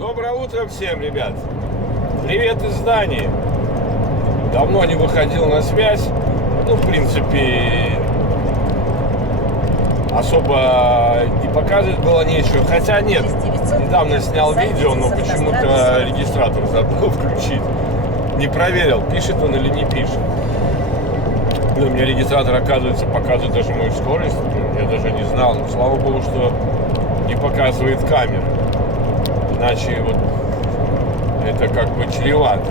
Доброе утро всем, ребят. Привет из Дании. Давно не выходил на связь. Ну, в принципе, особо и показывать было нечего. Хотя нет, недавно снял видео, но почему-то регистратор забыл включить. Не проверил, пишет он или не пишет. У меня регистратор, оказывается, показывает даже мою скорость. Я даже не знал. Но слава богу, что не показывает камера. Иначе вот это как бы чревато.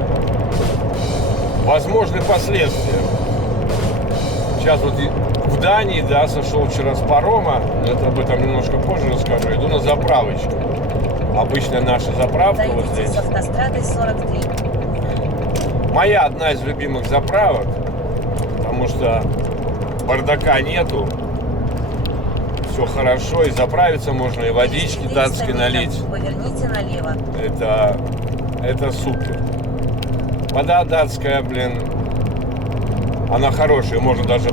Возможны последствия. Сейчас вот в Дании, да, сошел вчера с парома. Это об этом немножко позже расскажу. Иду на заправочку. Обычная наша заправка вот здесь. С автострады 43. Моя одна из любимых заправок. Потому что бардака нету. Все хорошо, и заправиться можно, и водички датской налить. Поверните налево. Это супер. Вода датская, блин, она хорошая, можно даже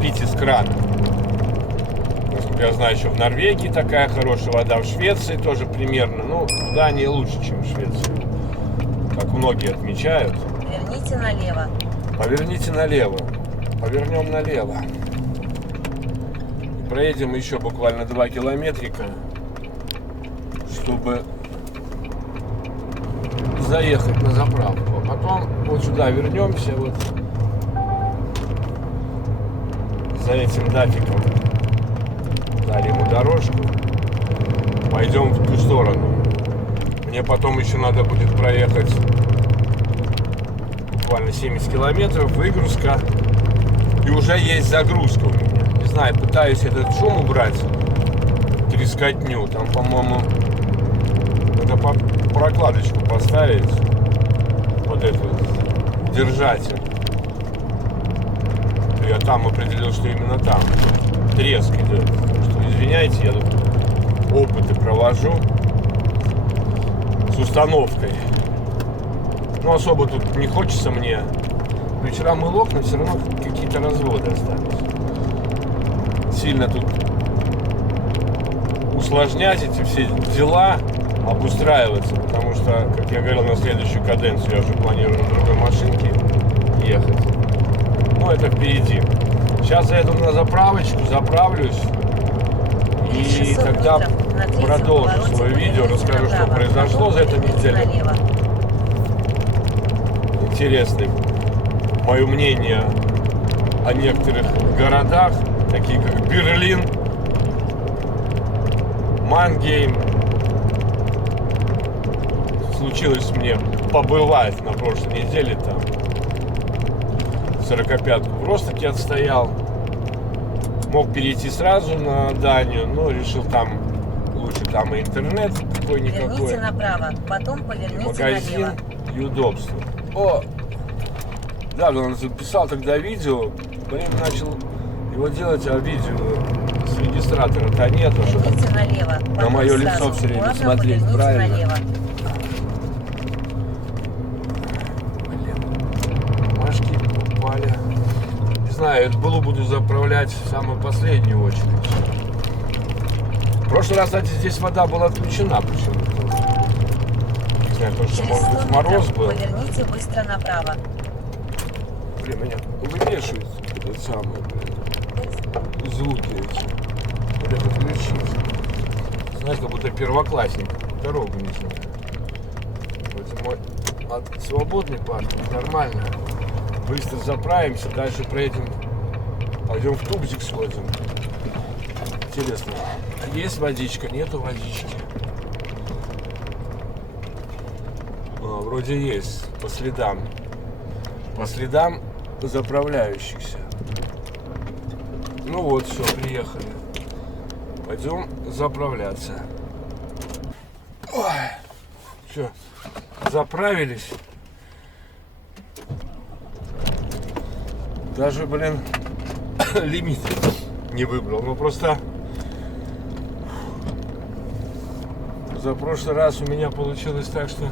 пить из крана. Насколько я знаю, еще в Норвегии такая хорошая вода, в Швеции тоже примерно. Ну, в Дании лучше, чем в Швеции, как многие отмечают. Поверните налево. Поверните налево. Повернем налево. Проедем еще буквально 2 километрика, чтобы заехать на заправку. А потом вот сюда вернемся, вот за этим дафиком. Дали ему дорожку. Пойдем в ту сторону. Мне потом еще надо будет проехать буквально 70 километров, выгрузка. И уже есть загрузка у меня. Не знаю, пытаюсь этот шум убрать, трескотню. Там, по-моему, надо прокладочку поставить. Вот этот держатель. Я там определил, что именно там треск идет. Так что извиняйте, я тут опыты провожу с установкой. Ну, особо тут не хочется мне. Вчера мыл окна, все равно какие-то разводы остались. Сильно тут усложнять эти все дела, обустраиваться, потому что, как я говорил, на следующую каденцию я уже планирую на другой машинке ехать. Но это впереди. Сейчас я иду на заправочку, заправлюсь и тогда продолжу свое видео, расскажу, что произошло за эту неделю. Интересный. Мое мнение о некоторых городах, такие как Берлин, Мангейм. Случилось мне побывать на прошлой неделе там. 45-ку в Ростоке отстоял. Мог перейти сразу на Данию, но решил там лучше, там и интернет какой-никакой. Поверните направо, потом поверните магазин налево. И удобство. О! Да, он записал тогда видео, блин, начал его делать, а видео с регистратора-то нету, что Поверните налево. на мое лицо все время смотреть, правильно? Налево. Блин, машки упали. Не знаю, это было буду заправлять в самую последнюю очередь. В прошлый раз, кстати, здесь вода была отключена почему-то. Не знаю, потому что, может быть, мороз был. Поверните быстро направо. Блин, меня вывешивают этот самый, блин, звуки эти. Надо их отключить. Знаешь, как будто первоклассник. Дорогу не знаю. Вот мой свободный паркинг, нормально. Быстро заправимся, дальше проедем. Пойдем в Тубзик сходим. Интересно, есть водичка, нету водички? Вроде есть, по следам. По следам заправляющихся. Ну вот, все, приехали. Пойдем заправляться. Ой, все, заправились. Даже, блин, лимит не выбрал. Ну просто за прошлый раз у меня получилось так, что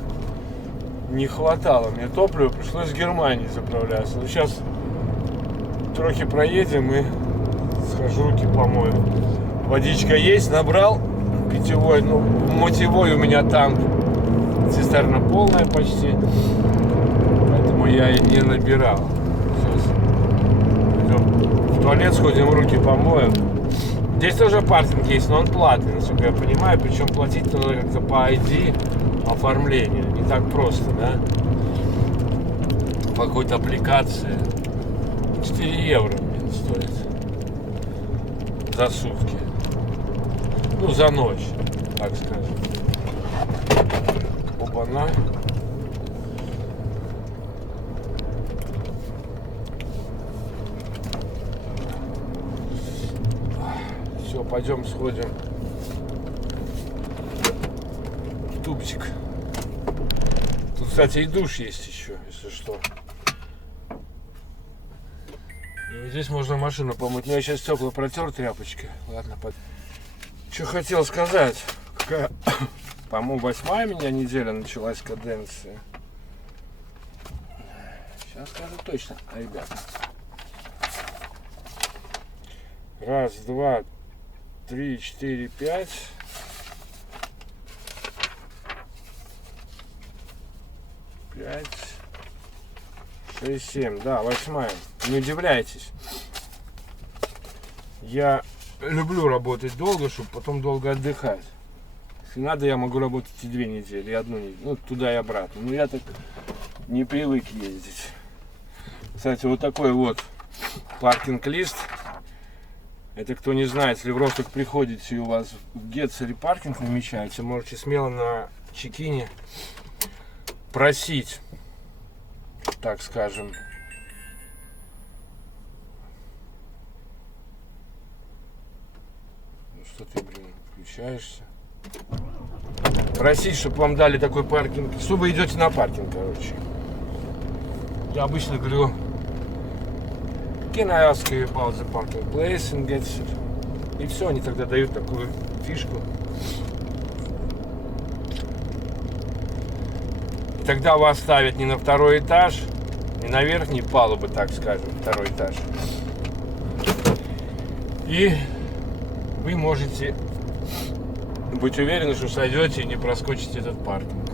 не хватало мне топлива, пришлось в Германии заправляться. Но сейчас трохи проедем и схожу, руки помою. Водичка есть, набрал питьевой, ну, мутевой у меня танк цистерна полная почти, поэтому я и не набирал. Сейчас в туалет сходим, руки помоем. Здесь тоже паркинг есть, но он платный, насколько я понимаю, причем платить надо как-то по ID оформлению, не так просто, да? По какой-то аппликации. 4 евро, блин, стоит за сутки. Ну, за ночь, так скажем. Оба-на. Все, пойдем сходим в тупчик. Тут, кстати, и душ есть еще, если что. И здесь можно машину помыть. Но я сейчас стекла протер тряпочкой. Ладно, что хотел сказать. Какая, по-моему, 8-я меня неделя началась каденция. Сейчас скажу точно, ребята. 1, 2, 3, 4, 5. 5, 6, 7. Да, 8-я. Не удивляйтесь. Я люблю работать долго, чтобы потом долго отдыхать. Если надо, я могу работать и 2 недели, и 1 неделю. Ну, туда и обратно. Но я так не привык ездить. Кстати, вот такой вот паркинг-лист. Это, кто не знает, если в Росток приходите и у вас в Гетцере паркинг намечается, можете смело на чекине просить, так скажем, ну что ты, блин, включаешься, просить, чтобы вам дали такой паркинг, что вы идете на паркинг, короче. Я обычно говорю: Can I ask you about the parking place in Getzer? И все, они тогда дают такую фишку. И тогда вас ставят не на 2-й этаж, не на верхней палубы, так скажем, 2-й этаж. И вы можете быть уверены, что сойдете и не проскочите этот паркинг.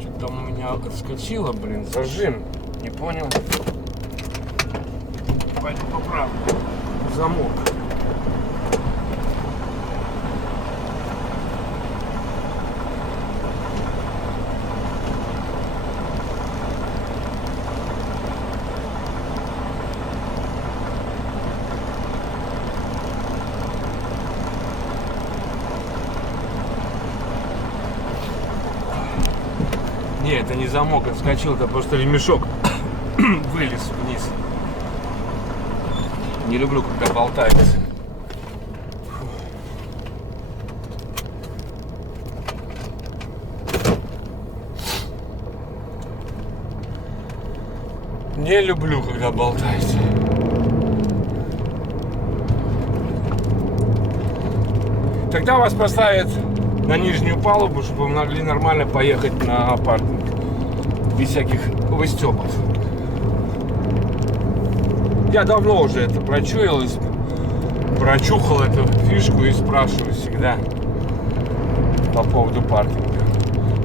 Что-то там у меня отскочило, блин, зажим. Не понял. Пойду поправлю замок. Не, это не замок, отскочил, это просто ремешок вылез вниз. Не люблю, когда болтается. Не люблю, когда болтается. Тогда вас поставят на нижнюю палубу, чтобы вы могли нормально поехать на паркинг. Без всяких выстепов. Я давно уже это прочуял, прочухал эту фишку и спрашиваю всегда по поводу паркинга.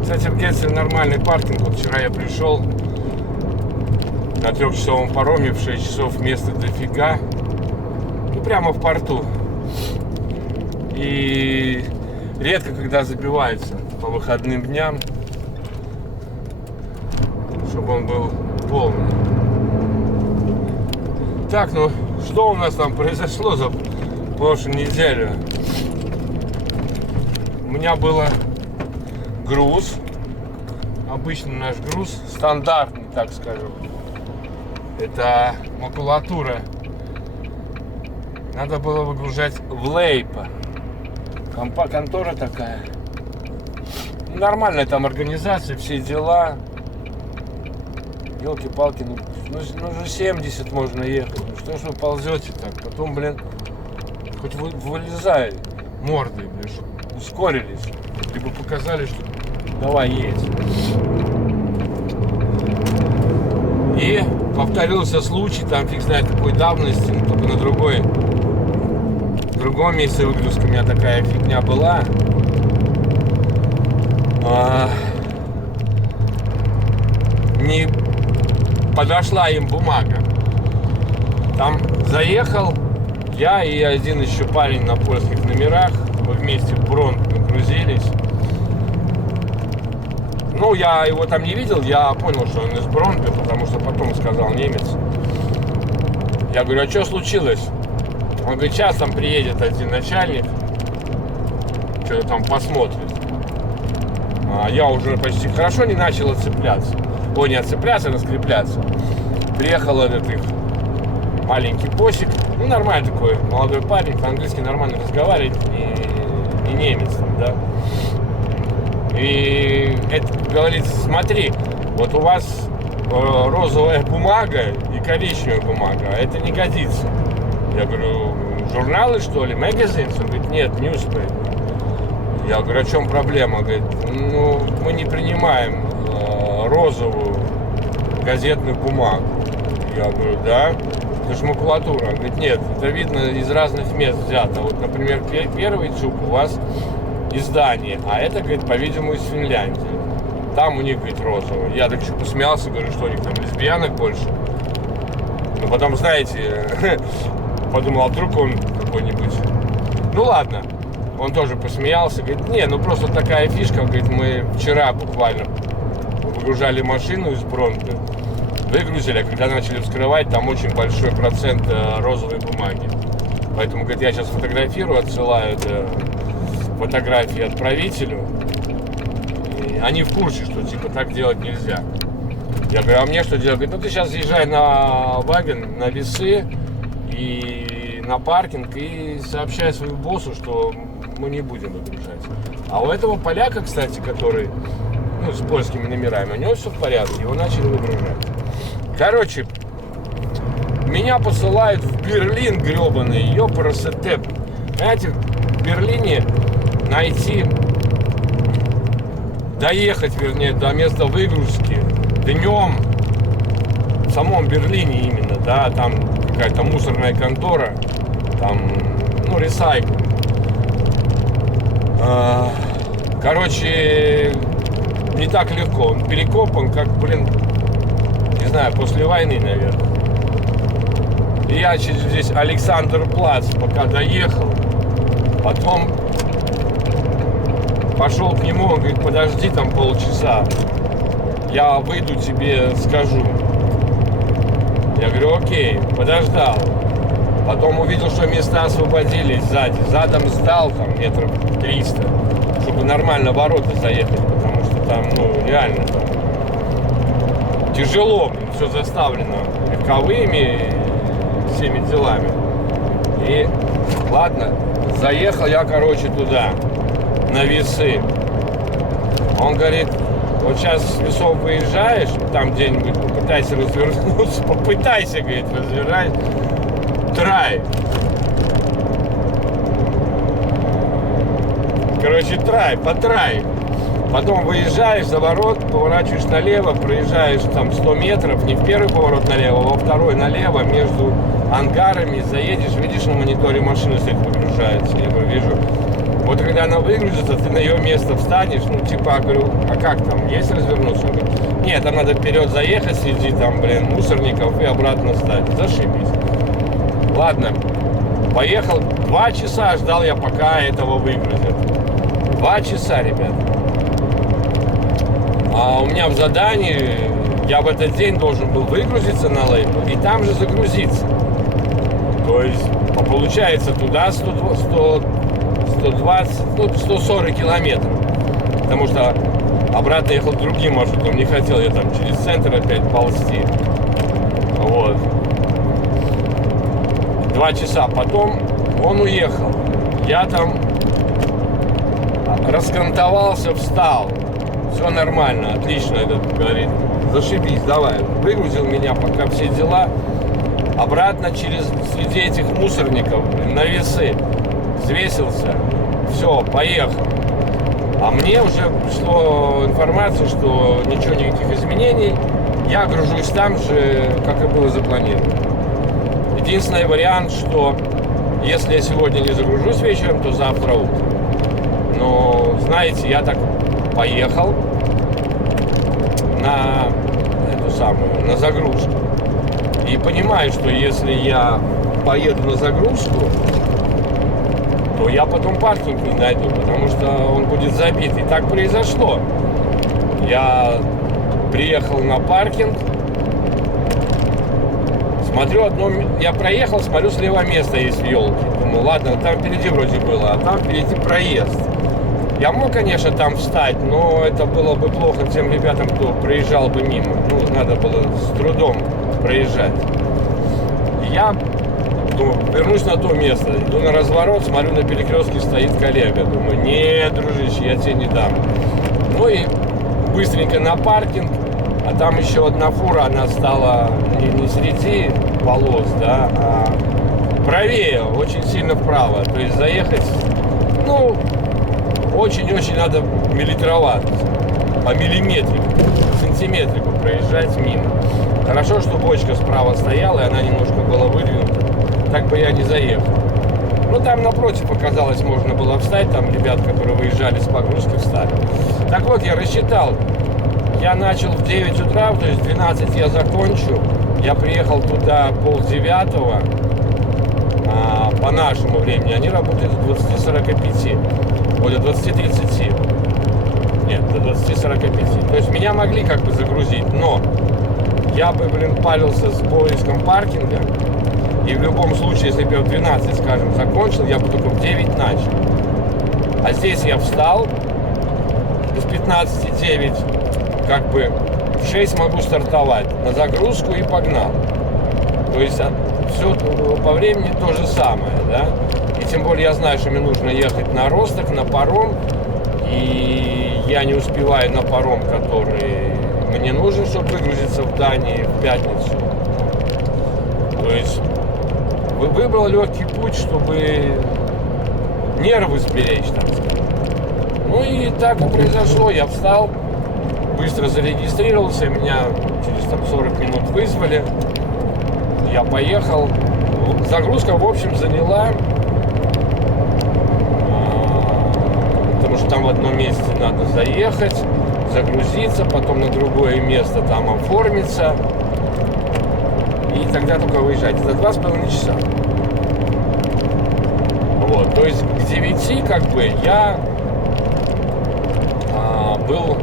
Кстати, в Гетцере нормальный паркинг. Вот вчера я пришел на 3-часовом пароме, в 6 часов места дофига. Ну, прямо в порту. И редко когда забивается по выходным дням, чтобы он был полный. Так, ну что у нас там произошло за прошлую неделю? У меня был груз, обычный наш груз, стандартный, так скажем. Это макулатура. Надо было выгружать в Лейпо. Контора такая. Нормальная там организация, все дела. Елки-палки, ну же 70 можно ехать. Ну что ж вы ползете так? Потом, блин, хоть вы вылезай мордой, блин, чтобы ускорились. Либо показали, что давай едь. И повторился случай, там фиг знает какой давности, но только на в другом месте выгрузки у меня такая фигня была. подошла им бумага. Там заехал я и один еще парень на польских номерах. Мы вместе в Бронн грузились. Ну, я его там не видел, я понял, что он из Бронны, потому что потом сказал немец. Я говорю, а что случилось? Он говорит, сейчас там приедет один начальник, что-то там посмотрит. А я уже почти хорошо не начал отцепляться. Ой, не отцепляться, а раскрепляться. Приехал этот их маленький посик. Ну, нормальный такой молодой парень, по-английски нормально разговаривает, не немец там, да. И это говорит, смотри, вот у вас розовая бумага и коричневая бумага, а это не годится. Я говорю, журналы что ли, magazines? Он говорит, нет, newspaper. Я говорю, о чем проблема? Говорит, ну, мы не принимаем розовую газетную бумагу. Я говорю, да? Это же макулатура. Он говорит, нет, это видно из разных мест взято. Вот, например, первый джуп у вас издание, а это, говорит, по-видимому, из Финляндии. Там у них, говорит, розовый. Я так еще посмеялся, говорю, что у них там лесбиянок больше. Но потом, знаете, подумал, а вдруг он какой-нибудь... Ну ладно, он тоже посмеялся, говорит, не, ну просто такая фишка, говорит, мы вчера буквально выгружали машину из Бронны, выгрузили, а когда начали вскрывать, там очень большой процент розовой бумаги. Поэтому, говорит, я сейчас фотографирую, отсылаю фотографии отправителю. И они в курсе, что типа так делать нельзя. Я говорю, а мне что делать? Говорит, ну ты сейчас езжай на ваген, на весы и на паркинг и сообщай своему боссу, что мы не будем выгружать. А у этого поляка, кстати, который, ну, с польскими номерами, у него все в порядке, его начали выгружать. Короче, меня посылают в Берлин гребаный, ёпрасетеп. Понимаете, в Берлине найти, доехать, вернее, до места выгрузки днем в самом Берлине именно, да, там какая-то мусорная контора, там, ну, ресайкл. Короче, не так легко, он перекопан, как, блин, не знаю, после войны, наверное. И я через здесь Александр-Плац пока доехал, потом пошел к нему, он говорит, подожди там полчаса, я выйду тебе скажу. Я говорю, окей, подождал. Потом увидел, что места освободились сзади, задом сдал там метров 300, чтобы нормально в ворота заехать, потому что там, ну, реально там тяжело, все заставлено легковыми, всеми делами. И ладно, заехал я, короче, туда, на весы. Он говорит, вот сейчас с весов выезжаешь, там где-нибудь попытайся развернуться, попытайся, говорит, развернуть, трай. Короче, потрай. Потом выезжаешь за ворот, поворачиваешь налево, проезжаешь там 100 метров, не в первый поворот налево, а во второй налево, между ангарами, заедешь, видишь, на мониторе машина стоит, выгружается. Я говорю, вижу. Вот когда она выгрузится, ты на ее место встанешь, ну типа, говорю, а как там, есть развернуться? Он говорит, нет, там надо вперед заехать, среди там, блин, мусорников и обратно встать. Зашибись. Ладно, поехал, 2 часа ждал я, пока этого выгрузят. 2 часа, ребят. А у меня в задании, я в этот день должен был выгрузиться на лейбл и там же загрузиться. То есть, получается, туда 120, ну, 140 километров. Потому что обратно ехал другим маршрутом, не хотел я там через центр опять ползти. Вот. 2 часа. Потом он уехал. Я там раскантовался, встал. Все нормально, отлично, этот говорит, зашибись, давай. Выгрузил меня, пока все дела. Обратно среди этих мусорников на весы. Взвесился. Все, поехал. А мне уже пришла информация, что ничего, никаких изменений. Я гружусь там же, как и было запланировано. Единственный вариант, что если я сегодня не загружусь вечером, то завтра утром. Но, знаете, я так поехал на эту самую, на загрузку. И понимаю, что если я поеду на загрузку, то я потом паркинг не найду, потому что он будет забит. И так произошло. Я приехал на паркинг, смотрю я проехал, смотрю, слева место есть в елке. Думаю, ладно, там впереди вроде было, а там впереди проезд. Я мог, конечно, там встать, но это было бы плохо тем ребятам, кто проезжал бы мимо. Ну, надо было с трудом проезжать. Я вернусь на то место, иду на разворот, смотрю, на перекрестке стоит коллега. Думаю, нет, дружище, я тебе не дам. Ну и быстренько на паркинг, а там еще одна фура, она стала не среди полос, да, а правее, очень сильно вправо. То есть заехать, ну, очень-очень надо миллиметроваться, по миллиметрику, сантиметрику проезжать мимо. Хорошо, что бочка справа стояла, и она немножко была выдвинута. Так бы я не заехал. Ну, там напротив оказалось, можно было встать. Там ребят, которые выезжали с погрузки, встали. Так вот, я рассчитал. Я начал в 9 утра, то есть в 12 я закончу. Я приехал туда 8:30 по нашему времени. Они работают до 20:45. Ой, до 20:30. Нет, до 20:45. То есть меня могли как бы загрузить, но я бы, палился с поиском паркинга. И в любом случае, если бы я в 12, скажем, закончил, я бы только в 9 начал. А здесь я встал, из 15:09, как бы в 6 могу стартовать на загрузку и погнал. То есть все по времени то же самое, да. И тем более я знаю, что мне нужно ехать на Росток, на паром. И я не успеваю на паром, который мне нужен, чтобы выгрузиться в Дании в пятницу. То есть выбрал легкий путь, чтобы нервы сберечь, так сказать. Ну и так и произошло. Я встал, быстро зарегистрировался, меня через 40 минут вызвали. Я поехал. Загрузка, в общем, заняла, потому что там в одном месте надо заехать, загрузиться, потом на другое место там оформиться. И тогда только выезжать. За 2,5 часа. Вот, то есть к 9 как бы я был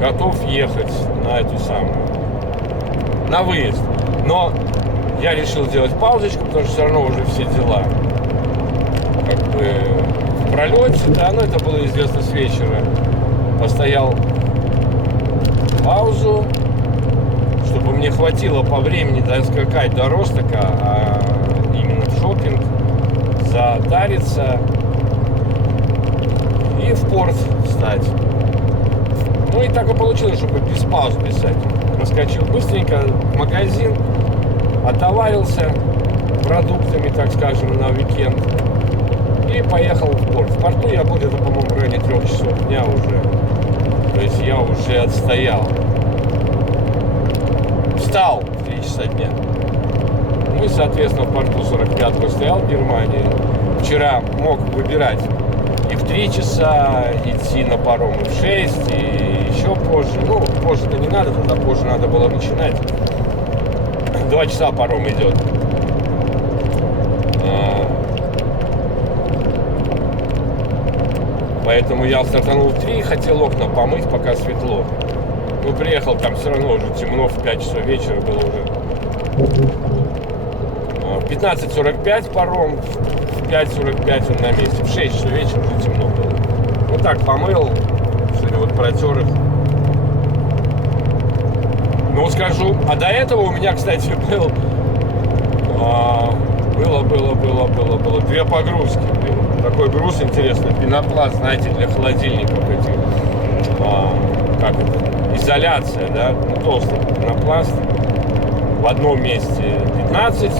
готов ехать на эту самую, на выезд. Но я решил сделать паузочку, потому что все равно уже все дела как бы в пролете, да, но это было известно с вечера. Постоял паузу, чтобы мне хватило по времени доскакать до Ростока, а именно в шопинг, затариться и в порт встать. Ну и так и получилось, чтобы без пауз писать. Проскочил быстренько в магазин, отоварился продуктами, так скажем, на уикенд и поехал в порт. В порту я был где-то, по-моему, в районе 3 часов дня уже. То есть я уже отстоял. Встал в 3 часа дня. Ну и, соответственно, в порту 45-го стоял в Германии. Вчера мог выбирать и в 3 часа идти на паром, и в 6, и еще позже. Ну, позже-то не надо, тогда позже надо было начинать. 2 часа паром идет. Поэтому я стартанул в 3, хотел окна помыть, пока светло. Ну, приехал, там все равно уже темно, в 5 часов вечера было уже. В 15:45 паром, в 5:45 он на месте. В 6 часов вечера уже темно было. Вот так помыл, сегодня вот протер их. Ну, скажу, а до этого у меня, кстати, было 2 погрузки. Такой груз интересный, пенопласт, знаете, для холодильников этих, как это, изоляция, да, толстый пенопласт. В одном месте 15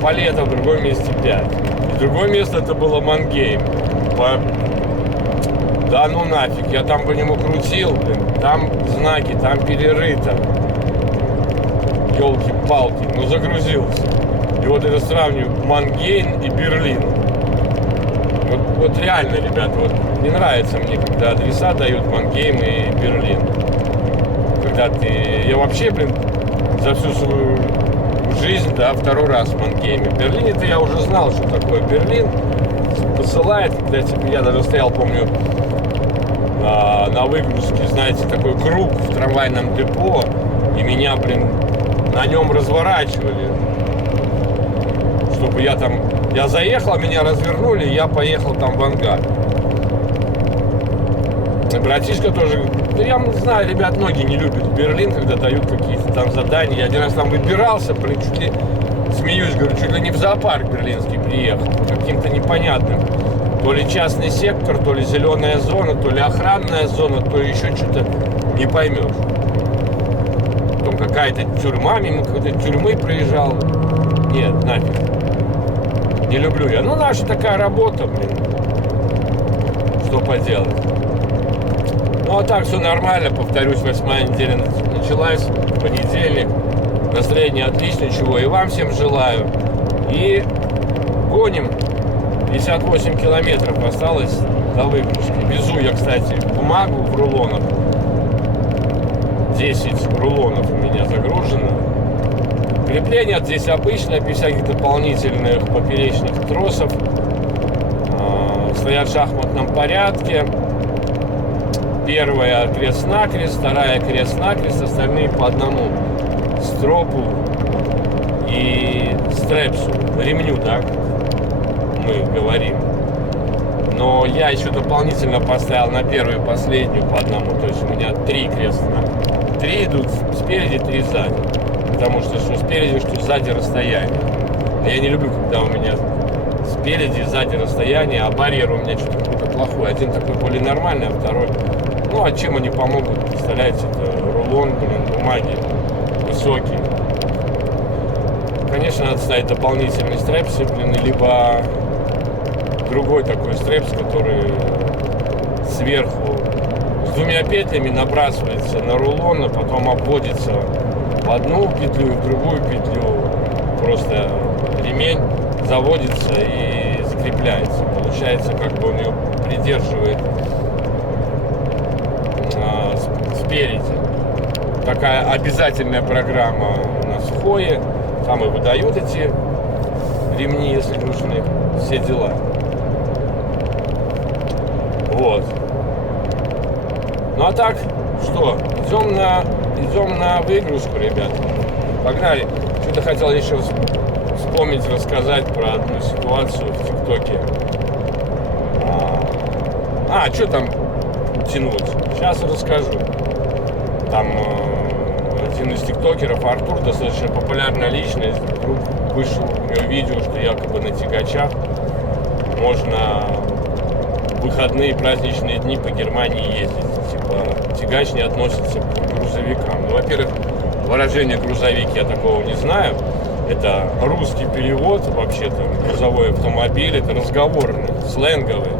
палетов, в другом месте 5. И другое место это было Мангейм. Да ну нафиг, я там по нему крутил, там знаки, там перерыто. Ёлки-палки, ну загрузился. И вот это сравниваю Мангейм и Берлин. Вот реально, ребят, вот не нравится мне, когда адреса дают Мангейм и Берлин. когда я вообще, за всю свою жизнь, да, второй раз в Мангейме. В Берлине-то я уже знал, что такое Берлин. Посылает, когда я даже стоял, помню, на выгрузке, знаете, такой круг в трамвайном депо, и меня, на нем разворачивали, чтобы я заехал, меня развернули, и я поехал там в ангар. И братишка тоже, да я знаю, ребят, многие не любят Берлин, когда дают какие-то там задания. Я один раз там выбирался, чуть ли, смеюсь, говорю, чуть ли не в зоопарк берлинский приехал, каким-то непонятным. То ли частный сектор, то ли зеленая зона, то ли охранная зона, то еще что-то не поймешь. Потом какая-то тюрьма, мимо какой-то тюрьмы проезжал. Нет, нафиг. Не люблю я. Ну, наша такая работа, Что поделать. Ну, а так все нормально, повторюсь, 8-я неделя началась, понедельник. Настроение отличное, чего и вам всем желаю. И гоним. 58 километров осталось до выгрузки. Везу я, кстати, бумагу в рулонах. 10 рулонов у меня загружено. Крепление здесь обычное, без всяких дополнительных поперечных тросов. Стоят в шахматном порядке. Первая крест-накрест, вторая крест-накрест, остальные по одному стропу и стрепсу, ремню, так мы говорим. Но я еще дополнительно поставил на первую и последнюю по одному, то есть у меня 3 креста. 3 идут спереди, 3 сзади. Потому что спереди, что сзади расстояние. Я не люблю, когда у меня спереди и сзади расстояние, а барьер у меня что-то какой-то плохой. Один такой более нормальный, а второй... Ну, а чем они помогут? Представляете, это рулон, бумаги высокий. Конечно, надо ставить дополнительный стрепс, либо другой такой стрепс, который сверху с 2 петлями набрасывается на рулон, а потом обводится в одну петлю и в другую петлю. Просто ремень заводится и закрепляется. Получается, как бы он ее придерживает спереди. Такая обязательная программа у нас в Хое. Там и выдают эти ремни, если нужны, все дела. Вот. Ну а так, что? Идем на выгрузку, ребят. Погнали. Что-то хотел еще вспомнить, рассказать про одну ситуацию в ТикТоке. Что там тянуть? Сейчас расскажу. Там один из тиктокеров, Артур, достаточно популярная личность, вдруг вышел у него видео, что якобы на тягачах можно в выходные праздничные дни по Германии ездить. Типа тягач не относится к грузовикам. Ну, во-первых, выражение грузовик я такого не знаю. Это русский перевод, вообще-то грузовой автомобиль, это разговорный, сленговый,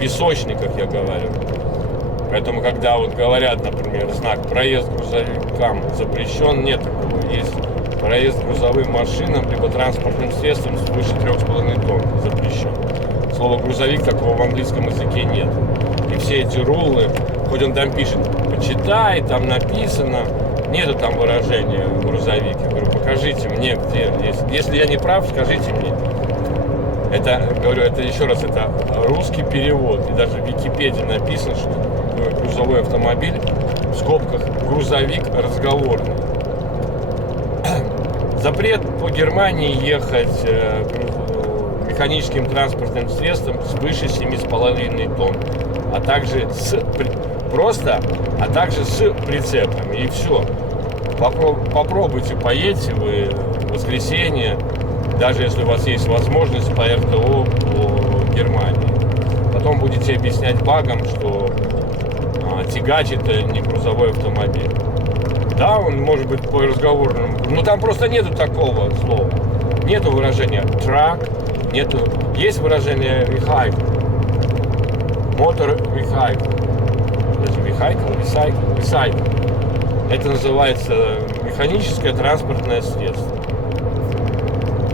песочник, как я говорю. Поэтому, когда вот говорят, например, знак «проезд грузовикам запрещен», нет такого. Есть проезд грузовым машинам, либо транспортным средством свыше 3,5 тонн запрещен. Слово «грузовик» такого в английском языке нет. И все эти рулы, хоть он там пишет «почитай», там написано, нету там выражения «грузовик». Я говорю, покажите мне, где. Если я не прав, скажите мне. Это, говорю, это еще раз, это русский перевод. И даже в Википедии написано, что грузовой автомобиль, в скобках грузовик разговорный. Запрет по Германии ехать механическим транспортным средством свыше 7,5 тонн, а также с прицепами. И все. Попробуйте, поедьте вы в воскресенье, даже если у вас есть возможность по РТО по Германии. Потом будете объяснять багам, что тягач это не грузовой автомобиль. Да, он может быть по разговорному, но там просто нету такого слова. Нету выражения truck, нету. Есть выражение vehicle, motor vehicle. Recycle. Это называется механическое транспортное средство.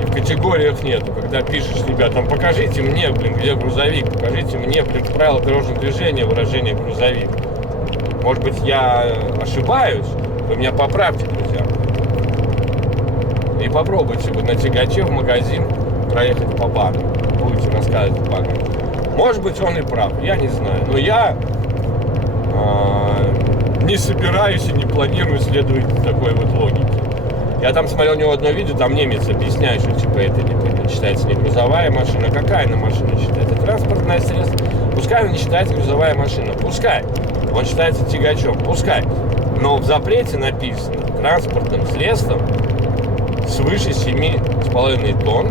И в категориях нету. Когда пишешь ребятам, покажите мне, где грузовик, покажите мне, правила дорожного движения, выражение грузовик. Может быть, я ошибаюсь, Вы меня поправьте, друзья. И попробуйте вы на тягаче в магазин проехать по банку. Будете рассказывать по банку. Может быть, он и прав, я не знаю. Но я не собираюсь и не планирую следовать такой вот логике. Я там смотрел у него одно видео, там немец объясняет, что типа это не считается не грузовая машина. Какая она машина считается? Транспортное средство. Пускай он не считается грузовая машина. Пускай. Он считается тягачом. Пускай. Но в запрете написано транспортным средством свыше 7,5 тонн,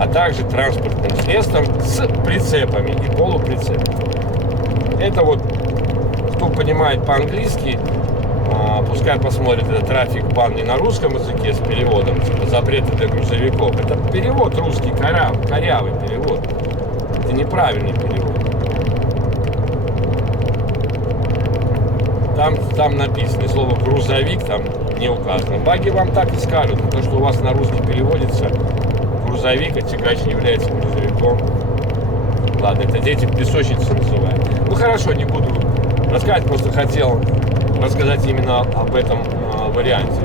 а также транспортным средством с прицепами и полуприцепами. Это вот, кто понимает по-английски, пускай посмотрит этот трафик бан не на русском языке с переводом, типа запреты для грузовиков. Это перевод русский, корявый перевод. Это неправильный перевод. Там написано слово грузовик, там не указано. Баги вам так и скажут, то, что у вас на русский переводится грузовик, а тягач не является грузовиком. Ладно, это дети в песочнице называют. Ну хорошо, не буду рассказывать, просто хотел рассказать именно об этом варианте.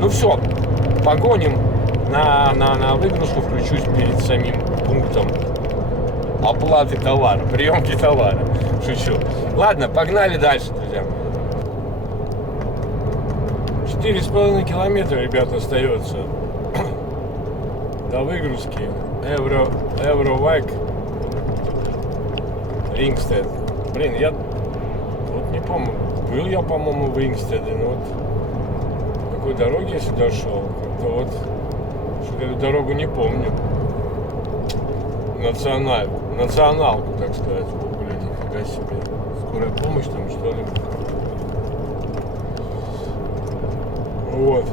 Ну все, погоним на выгрузку, включусь перед самим пунктом оплаты товара, приемки товара. Шучу. Ладно, погнали дальше, друзья. 4,5 километра, ребята, остается до выгрузки. Евровайк Рингстед. Блин, я вот не помню. Был я, по-моему, в Рингстеде, но вот по какой дороге я сюда шел. Как-то вот что-то эту дорогу не помню. Националку, так сказать. Блин, нифига себе. Скорая помощь там, что ли? Вот.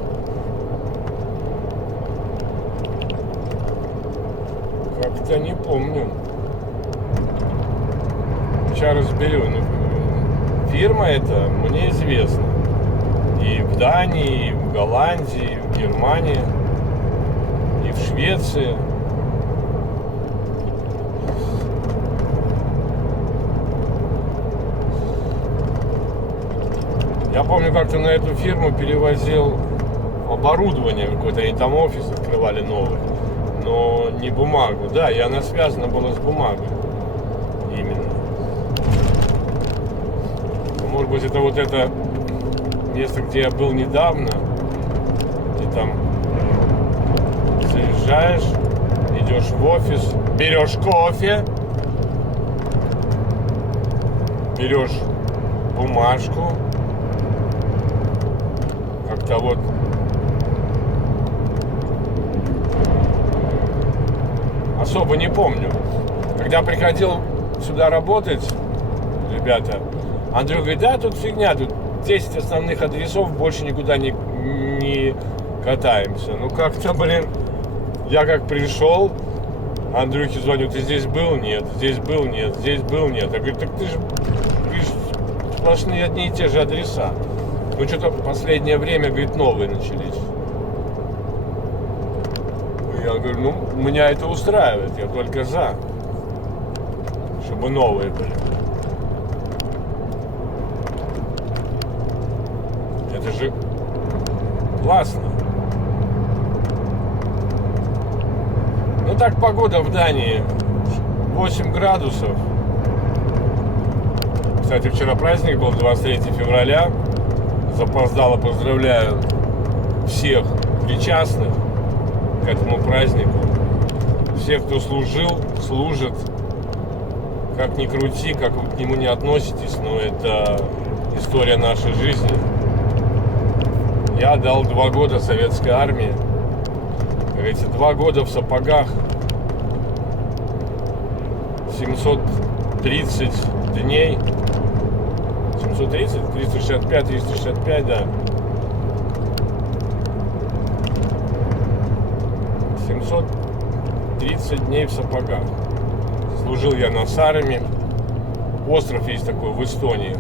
Как-то не помню. Сейчас разберу. Фирма эта мне известна. И в Дании, и в Голландии, и в Германии, и в Швеции. Я помню, как-то на эту фирму перевозил оборудование какое-то, они там офис открывали новый, но не бумагу. Да, и она связана была с бумагой именно. Может быть, это вот это место, где я был недавно, ты там заезжаешь, идешь в офис, берешь кофе, берешь бумажку, как-то вот особо не помню. Когда приходил сюда работать, ребята, Андрей говорит, да, тут фигня, тут 10 основных адресов, больше никуда не катаемся. Ну как-то, блин, я как пришел, Андрюхе звоню, ты здесь был? Нет. Здесь был? Нет. Здесь был? Нет. Я говорю, так ты же сплошные одни и те же адреса. Ну что-то в последнее время, говорит, новые начались. Я говорю, ну, меня это устраивает, я только за, чтобы новые были. Это же классно. Ну так погода в Дании 8 градусов. Кстати, вчера праздник был, 23 февраля. Запоздало поздравляю всех причастных к этому празднику. Всех, кто служил, служит. Как ни крути, как вы к нему не относитесь, но это история нашей жизни. Я дал 2 года советской армии. Эти 2 года в сапогах, 730 дней, 730, 365, да. 730 дней в сапогах. Служил я на Саареме. Остров есть такой в Эстонии.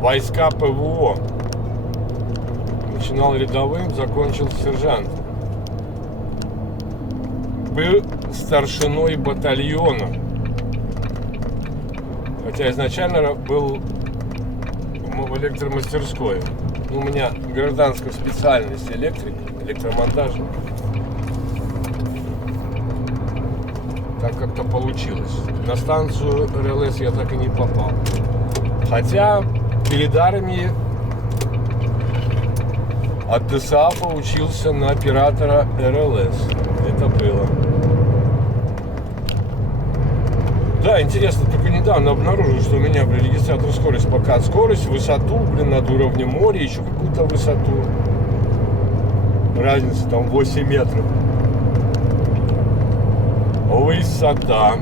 Войска ПВО. Начинал рядовым, закончил сержантом. Был старшиной батальона. Хотя изначально был в в электромастерской. У меня гражданская специальность электрик, электромонтажник. Так как-то получилось. На станцию РЛС я так и не попал. Хотя перед армией от ДСАФа учился на оператора РЛС. Это было. Да, интересно, только недавно обнаружил, что у меня, регистратор скорость показывает скорость, высоту, над уровнем моря, еще какую-то высоту. Разница там 8 метров. Высота.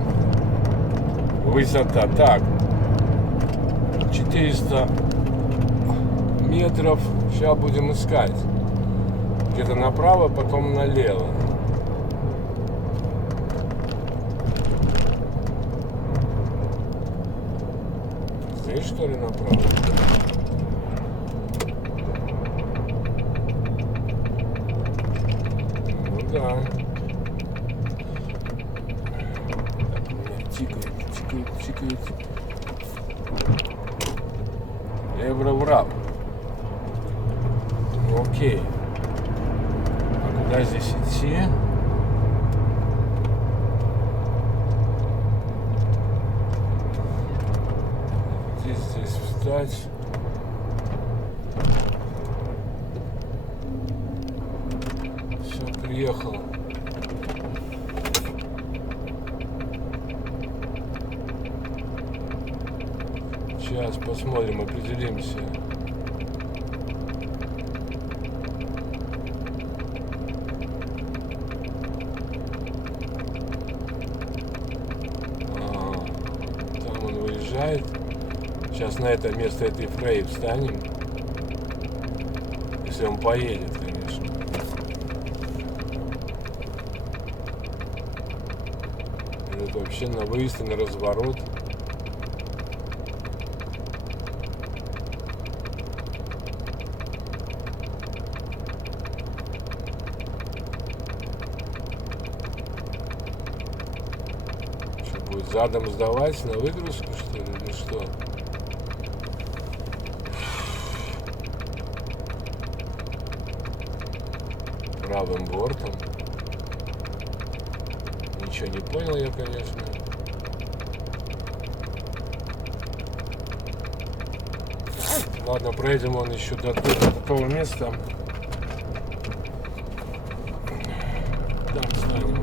Высота. Так. 400 метров. Сейчас будем искать. Где-то направо, потом налево. Здесь, что ли, направо? Ну да. Тикает. Евроврап. Окей. А куда здесь идти? Где здесь встать? Все, приехал. Сейчас посмотрим, определимся. Там он выезжает. Сейчас на это место этой фрей встанем. Если он поедет, конечно. Это вообще на выезд и на разворот. Будет задом сдавать на выгрузку, что ли, или что? Правым бортом. Ничего не понял я, конечно. Ладно, проедем он еще до того места. Там станем.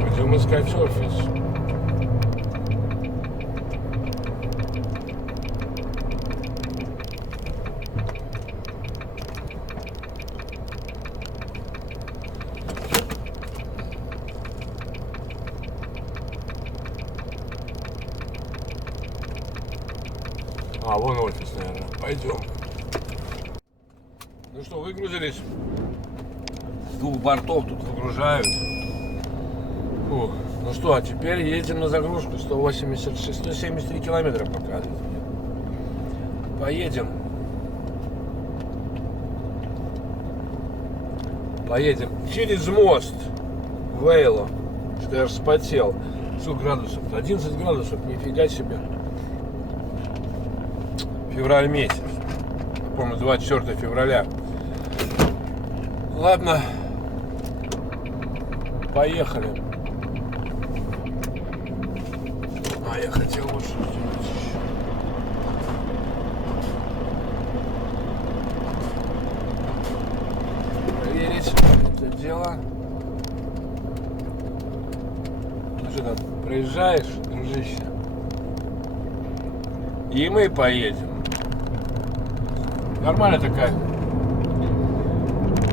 Пойдем искать офис. А, вон офис, наверное. Пойдем. Ну что, выгрузились. С двух бортов тут выгружают. Фух. Ну что, а теперь едем на загрузку. 173 километра показывает. Поедем. Поедем через мост в Вейло. Что я вспотел. Сколько градусов? 11 градусов, нифига себе. Февраль месяц. По-моему, 24 февраля. Ладно. Поехали. А, я хотел лучше сделать. Проверить это дело. Ну что там, проезжаешь, дружище? И мы поедем. Нормально такая.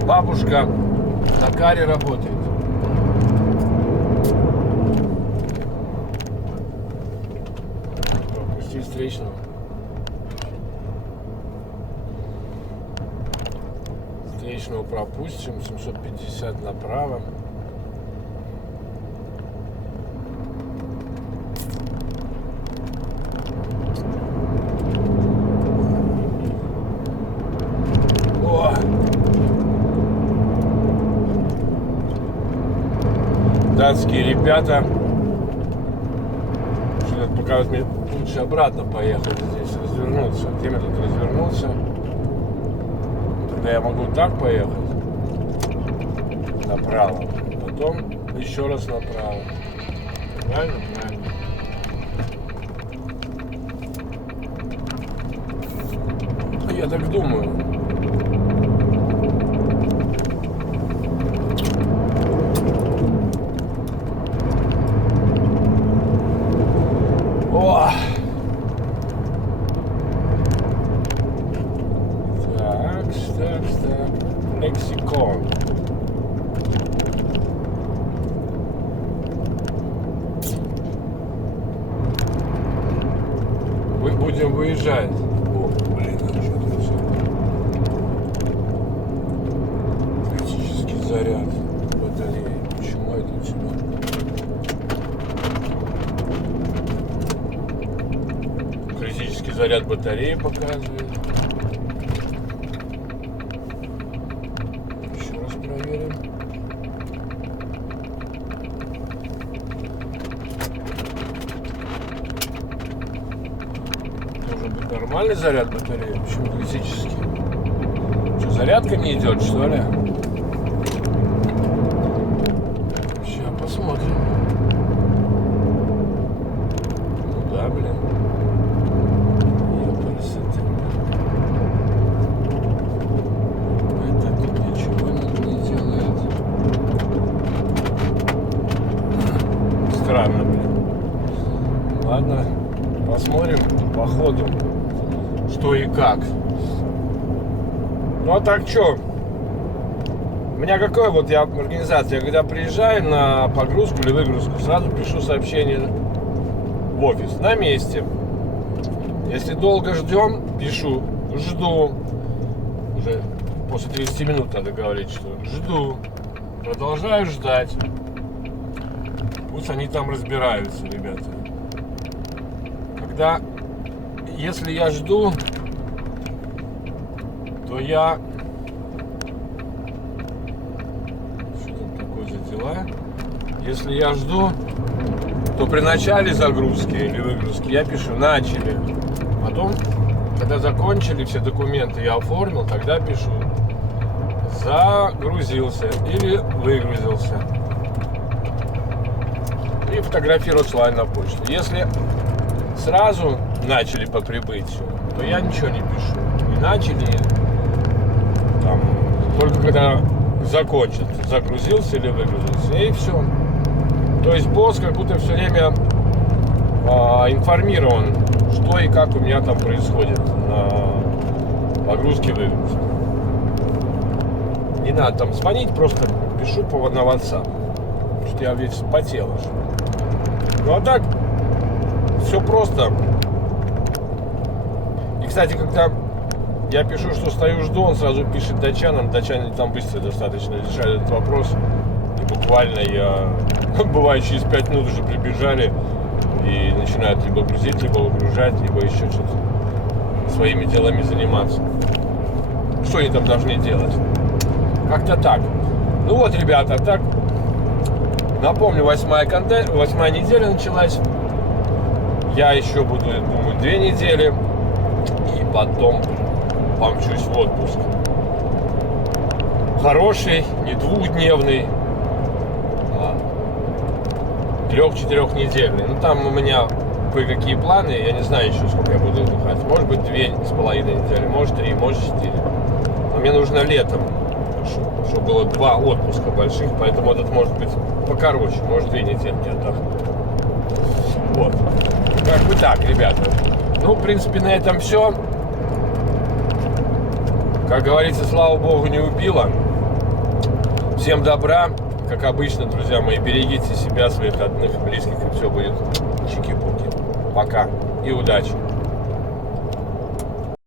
Бабушка на каре работает. Пропусти встречного. Встречного пропустим. 750 направо. О! датские ребята. Что-то показывают мне лучше обратно поехать здесь, развернуться. Где мне тут развернуться? Тогда я могу так поехать. Направо. Потом еще раз направо. Правильно? Правильно. Я так думаю. О! Так. Лексикон. Мы будем выезжать. О, блин, что тут все. Критический заряд батареи. Почему это у тебя? Критический заряд батареи показывает. Еще раз проверим. Должен быть нормальный заряд батареи. Почему критический? Что, зарядка не идет, что ли? Сейчас посмотрим. Ну да, блин. Странно, блин. Ладно, посмотрим по ходу, что и как. Ну а так что? У меня какой вот я организация, я когда приезжаю на погрузку или выгрузку, сразу пишу сообщение в офис на месте. Если долго ждем, пишу жду. Уже после 30 минут надо говорить, что жду. Продолжаю ждать. Пусть они там разбираются, ребята. Когда, если я жду, то я... Что там такое за дела? Если я жду, то при начале загрузки или выгрузки я пишу начали. Потом, когда закончили все документы, я оформил, тогда пишу загрузился или выгрузился. И фотографировать слайд на почту. Если сразу начали по прибытию, то я ничего не пишу. И начали там, только когда закончат, загрузился или выгрузился, и все. То есть босс как будто все время информирован, что и как у меня там происходит на погрузке-выгрузке. Не надо там звонить, просто пишу на WhatsApp. Потому что я весь потел уже. Ну а так, все просто. И, кстати, когда я пишу, что стою, жду, он сразу пишет датчанам. Датчане там быстро достаточно решают этот вопрос. И буквально бывает, через 5 минут уже прибежали и начинают либо грузить, либо выгружать, либо еще что-то своими делами заниматься. Что они там должны делать? Как-то так. Ну вот, ребята, так. Напомню, 8-я неделя началась. Я еще буду, думаю, 2 недели. И потом помчусь в отпуск. Хороший, не 2-дневный, а 3-4-недельный. Ну там у меня кое-какие планы. Я не знаю еще, сколько я буду отдыхать. Может быть 2,5 недели, может 3, может 4. Но мне нужно летом, чтобы было 2 отпуска больших. Поэтому этот может быть покороче, может 2 недельки отдохнуть. Вот. Как бы так, ребята. Ну, в принципе, на этом все. Как говорится, слава богу, не убило. Всем добра. Как обычно, друзья мои, берегите себя, своих родных, близких, и все будет чики-пуки. Пока и удачи.